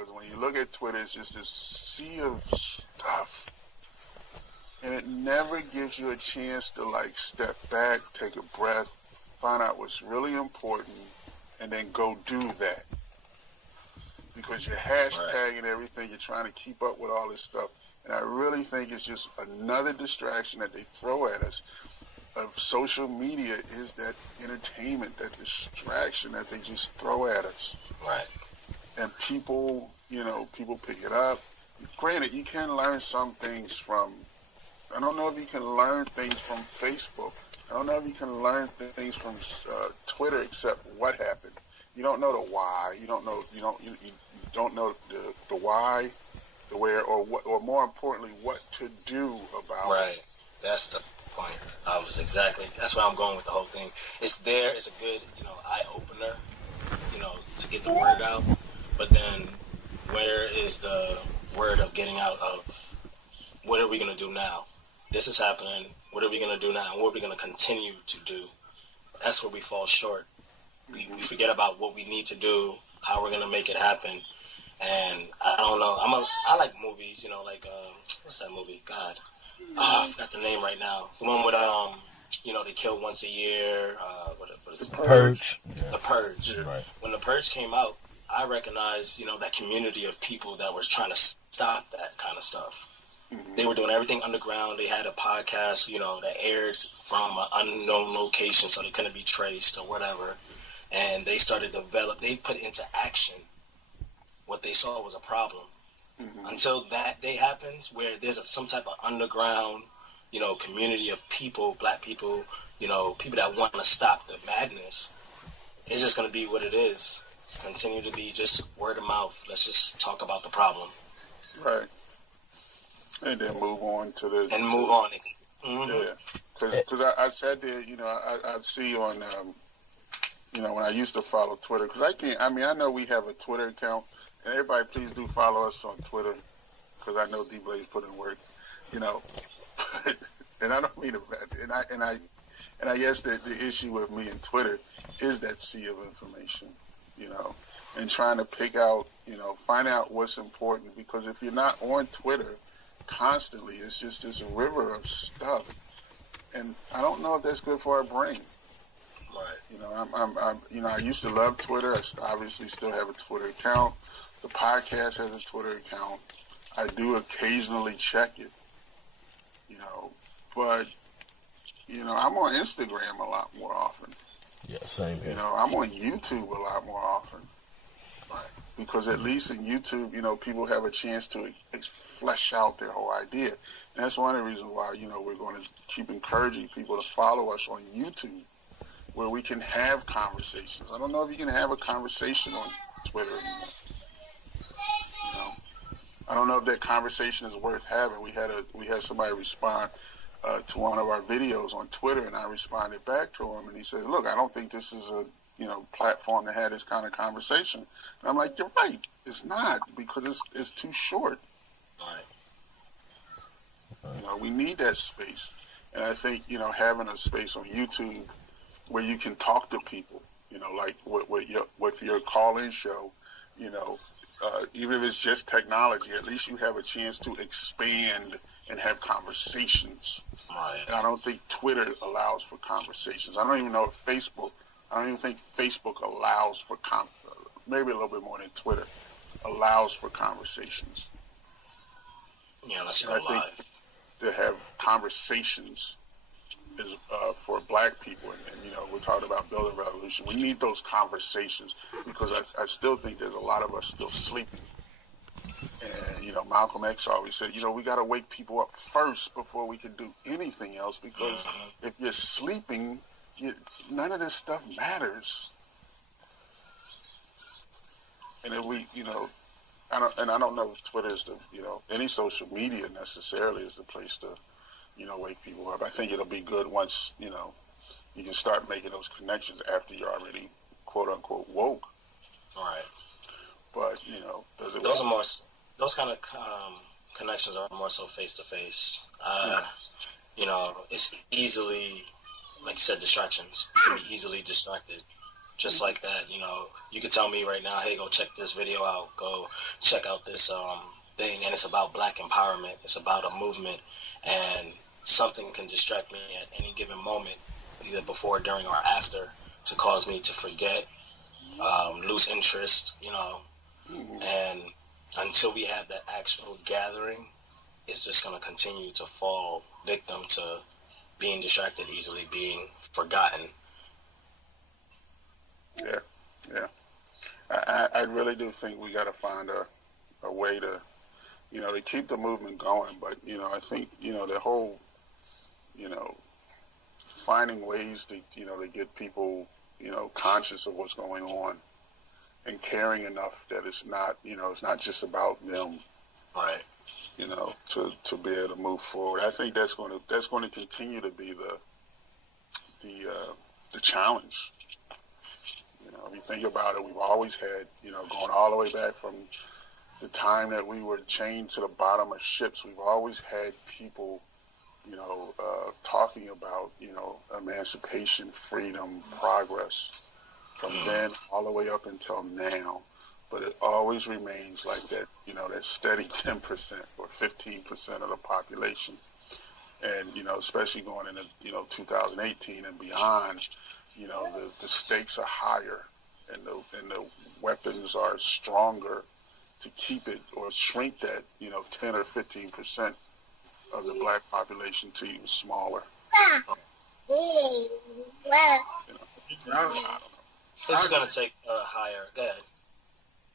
because when you look at Twitter, it's just this sea of stuff. And it never gives you a chance to, like, step back, take a breath, find out what's really important, and then go do that. Because you're hashtagging everything, you're trying to keep up with all this stuff. And I really think it's just another distraction that they throw at us. Of social media is that entertainment, that distraction that they just throw at us. Right. And people pick it up. Granted, you can learn some things from, I don't know if you can learn things from Facebook. I don't know if you can learn things from Twitter, except what happened. You don't know the why. You don't know the why, the where, or what, or more importantly, what to do about it. Right. That's the point. That's where I'm going with the whole thing. It's a good, eye opener, to get the word out. But then where is the word of getting out of what are we going to do now? This is happening. What are we going to do now? And what are we going to continue to do? That's where we fall short. We forget about what we need to do, how we're going to make it happen. And I don't know. I like movies, what's that movie? God. I forgot the name right now. The one with, they kill once a year. What is it? The Purge. The Purge. Yeah. Right. When The Purge came out, I recognized, that community of people that was trying to stop that kind of stuff. Mm-hmm. They were doing everything underground. They had a podcast, that aired from an unknown location, so they couldn't be traced or whatever. And they started to they put into action what they saw was a problem. Mm-hmm. Until that day happens, where there's some type of underground, community of people, black people, people that want to stop the madness, it's just going to be what it is. Continue to be just word of mouth. Let's just talk about the problem. Right. And then move on to the... And move on. Mm-hmm. Yeah. Because I said that, I'd see on, when I used to follow Twitter, because I know we have a Twitter account, and everybody please do follow us on Twitter, because I know D-Blaze put in work, and I don't mean it bad. And I guess that the issue with me and Twitter is that sea of information, and trying to pick out, find out what's important, because if you're not on Twitter constantly, it's just this river of stuff, and I don't know if that's good for our brain. Right. I used to love Twitter. I obviously still have a Twitter account. The podcast has a Twitter account. I do occasionally check it, but, I'm on Instagram a lot more often. Yeah, same here. I'm on YouTube a lot more often. Right. Because at least in YouTube, people have a chance to flesh out their whole idea. And that's one of the reasons why, we're going to keep encouraging people to follow us on YouTube, where we can have conversations. I don't know if you can have a conversation on Twitter anymore. I don't know if that conversation is worth having. We had somebody respond to one of our videos on Twitter, and I responded back to him, and he said, "Look, I don't think this is a platform to have this kind of conversation." And I'm like, "You're right. It's not, because it's too short." Right. We need that space, and I think having a space on YouTube where you can talk to people, like with your call-in show, even if it's just technology, at least you have a chance to expand and have conversations. Right. And I don't think Twitter allows for conversations. I don't even think Facebook allows for maybe a little bit more than Twitter allows for conversations. Yeah, unless you go live. To have conversations is for black people, and we're talking about building a revolution. We need those conversations, because I still think there's a lot of us still sleeping. And Malcolm X always said, we got to wake people up first before we can do anything else, because if you're sleeping, none of this stuff matters. And if we, I don't know if Twitter is any social media necessarily is the place to wake people up. I think it'll be good once, you can start making those connections after you're already, quote unquote, woke. All right. But, does it Those are more, those kind of connections are more so face to face. It's easily, like you said, distractions. You can be easily distracted just like that. You know, you could tell me right now, hey, go check this video out, go check out this thing, and it's about Black empowerment. It's about a movement, and something can distract me at any given moment, either before, during, or after, to cause me to forget, lose interest, you know. And until we have that actual gathering, it's just going to continue to fall victim to being distracted easily, being forgotten. Yeah. I really do think we got to find a way to, you know, to keep the movement going. But, you know, I think, you know, the whole, you know, finding ways to, you know, to get people, you know, conscious of what's going on and caring enough that it's not, you know, it's not just about them. Right. You know, to be able to move forward. I think that's going to continue to be the challenge. You know, if you think about it, we've always had, you know, going all the way back from the time that we were chained to the bottom of ships, we've always had people, you know, talking about, you know, emancipation, freedom, progress, from then all the way up until now. But it always remains like that, you know, that steady 10% or 15% of the population. And, you know, especially going into, you know, 2018 and beyond, you know, the stakes are higher and the weapons are stronger to keep it or shrink that, you know, 10 or 15% of the Black population to even smaller. You know, I don't know. This is going to take higher. Go ahead.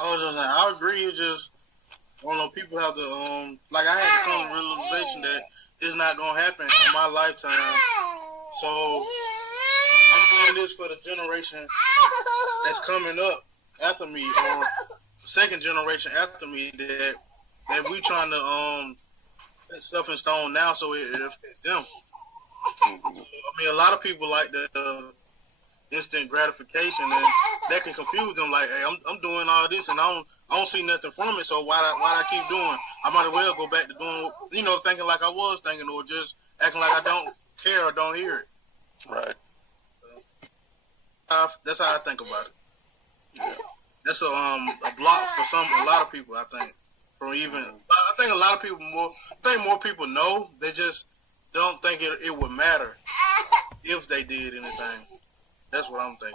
I was just saying, I agree. It's just, I don't know, people have to, like, I had to come to the realization that it's not going to happen in my lifetime. So, I'm doing this for the generation that's coming up after me, or second generation after me, that we trying to put stuff in stone now so it affects them. I mean, a lot of people like the instant gratification, and that can confuse them. Like, hey, I'm doing all this, and I don't see nothing from it. So why I keep doing? I might as well go back to doing, you know, thinking like I was thinking, or just acting like I don't care or don't hear it. Right. That's how I think about it. Yeah. That's a block for a lot of people. I think from even, I think a lot of people more people know. They just don't think it would matter if they did anything. That's what I'm thinking.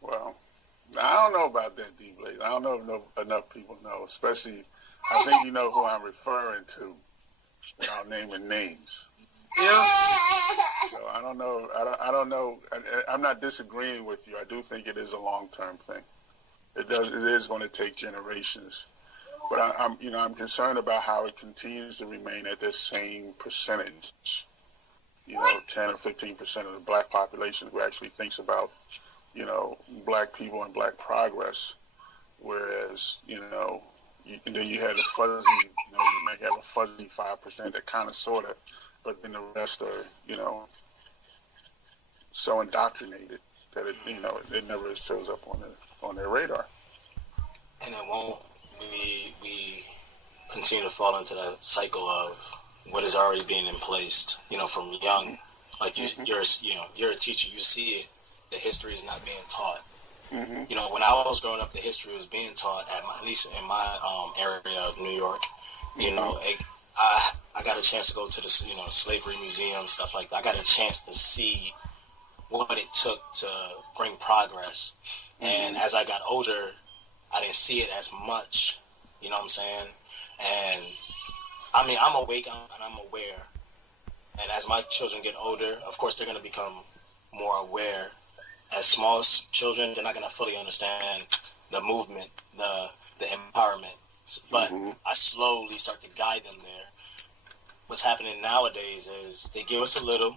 Well, I don't know about that, D-Blaze. I don't know if enough people know, especially, I think you know who I'm referring to without naming names. Yeah. So I don't know. I don't know. I'm not disagreeing with you. I do think it is a long-term thing. It is going to take generations. But I'm concerned about how it continues to remain at this same percentage. You know, 10 or 15% of the Black population who actually thinks about, you know, Black people and Black progress, whereas, you know, and then you have the fuzzy, you know, you might have a fuzzy 5% that kind of sort of, but then the rest are, you know, so indoctrinated that it, you know, it never shows up on their radar. And it won't. We continue to fall into that cycle of what is already being in place, you know, from young. Like you're a teacher, you see it. The history is not being taught. Mm-hmm. You know, when I was growing up, the history was being taught at least in my area of New York. You know, I got a chance to go to the, you know, slavery museum, stuff like that. I got a chance to see what it took to bring progress. And as I got older, I didn't see it as much. You know what I'm saying? And I mean, I'm awake and I'm aware. And as my children get older, of course, they're going to become more aware. As small children, they're not going to fully understand the movement, the empowerment. But I slowly start to guide them there. What's happening nowadays is they give us a little.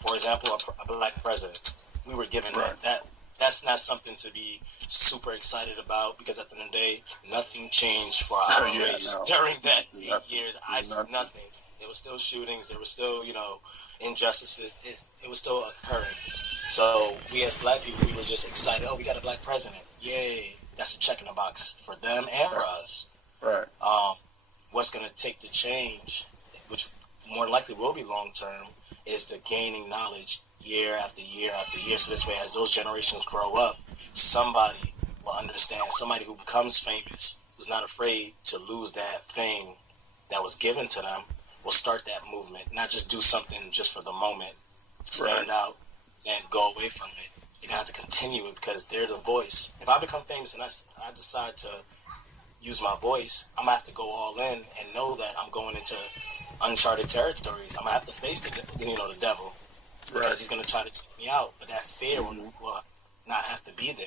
For example, a Black president. We were given that. That's not something to be super excited about, because at the end of the day, nothing changed for our race during that 8 years. I saw nothing. There were still shootings. There were still, you know, injustices. It was still occurring. So we as Black people, we were just excited. Oh, we got a Black president. Yay. That's a check in the box for them and for us. Right. What's going to take the change, which more likely will be long term, is the gaining knowledge year after year after year. So this way, as those generations grow up, somebody will understand. Somebody who becomes famous, who's not afraid to lose that fame that was given to them, will start that movement. Not just do something just for the moment, stand out, and go away from it. You're going to have to continue it because they're the voice. If I become famous and I decide to use my voice, I'm going to have to go all in and know that I'm going into uncharted territories. I'm going to have to face the devil because he's going to try to take me out. But that fear will not have to be there.